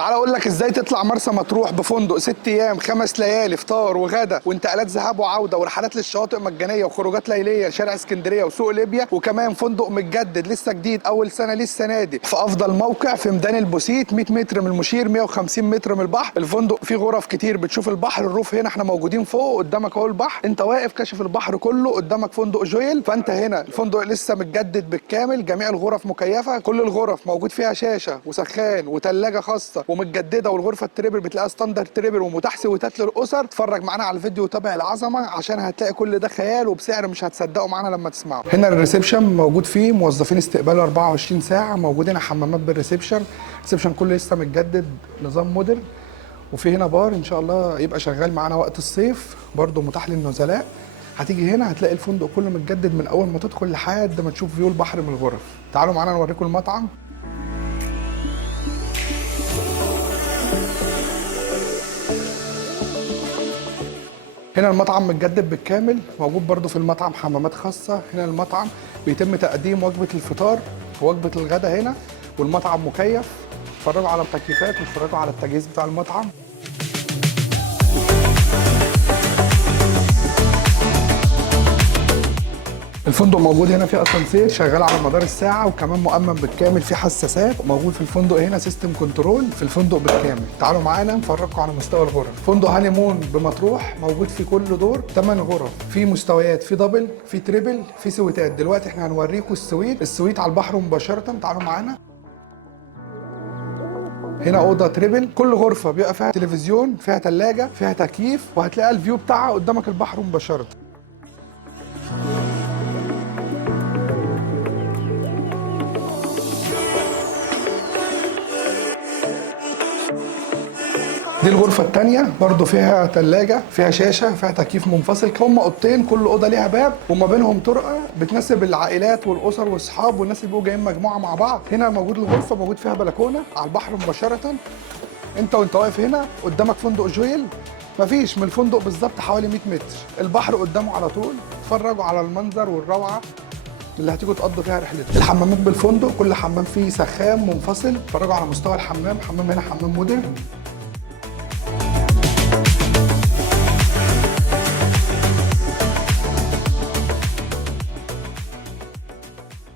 تعال اقول لك ازاي تطلع مرسى مطروح بفندق 6 ايام 5 ليالي فطار وغدا وانتقالات ذهاب وعوده ورحلات للشواطئ مجانيه وخروجات ليليه لشارع اسكندريه وسوق ليبيا، وكمان فندق متجدد لسه جديد اول سنه ليه السنه دي في افضل موقع في ميدان البوسيت، 100 متر من المشير، 150 متر من البحر. الفندق فيه غرف كتير بتشوف البحر، الروف هنا احنا موجودين فوق قدامك اهو البحر، انت واقف كاشف البحر كله قدامك فندق جويل. فانت هنا الفندق لسه متجدد بالكامل، جميع الغرف مكيفه، كل الغرف موجود فيها شاشه وسخان وثلاجه خاصه ومتجدده، والغرفه التريبل بتلاقيها ستاندرد تريبل ومتاح سويتات للاسر. اتفرج معانا على الفيديو وتابع العظمه عشان هتلاقي كل ده خيال وبسعر مش هتصدقوا معانا لما تسمعوا. هنا الريسبشن موجود فيه موظفين استقبال 24 ساعه، موجود هنا حمامات بالريسبشن، الريسبشن كله لسه متجدد نظام مودرن. وفي هنا بار ان شاء الله يبقى شغال معانا وقت الصيف برده متاح للنزلاء. هتيجي هنا هتلاقي الفندق كله متجدد من اول ما تدخل لحد ما تشوف فيو البحر من الغرف. تعالوا معانا نوريكم المطعم. هنا المطعم متجدد بالكامل، موجود برده في المطعم حمامات خاصه. هنا المطعم بيتم تقديم وجبه الفطار ووجبه الغداء هنا، والمطعم مكيف. اتفرجوا على التكييفات واتفرجوا على التجهيز بتاع المطعم. الفندق موجود هنا فيه اسانسير شغال على مدار الساعه، وكمان مؤمن بالكامل، فيه حساسات موجود في الفندق هنا، سيستم كنترول في الفندق بالكامل. تعالوا معانا نفرجكم على مستوى الغرف. فندق هاني مون بمطروح موجود في كل دور 8 غرف، في مستويات، في دبل، في تريبل، في سويتات. دلوقتي احنا هنوريكم السويت على البحر مباشره. تعالوا معانا. هنا اوضه تريبل، كل غرفه بيبقى فيها تلفزيون، فيها ثلاجه، فيها تكييف، وهتلاقي الفيو بتاعها قدامك البحر مباشره. دي الغرفة الثانية برضو فيها ثلاجة، فيها شاشة، فيها تكييف منفصل. هم اوضتين كل اوضة ليها باب وما بينهم طرقة بتناسب العائلات والاسر واصحاب والناس اللي بيبقوا جايين مجموعة مع بعض. هنا موجود الغرفة موجود فيها بلكونة على البحر مباشرة. انت وانت واقف هنا قدامك فندق جويل، مفيش من الفندق بالظبط حوالي 100 متر، البحر قدامه على طول. اتفرجوا على المنظر والروعة اللي هتيجوا تقضوا فيها رحلتكم. الحمامات بالفندق كل حمام فيه سخان منفصل. اتفرجوا على مستوى الحمام، حمام هنا حمام مودرن،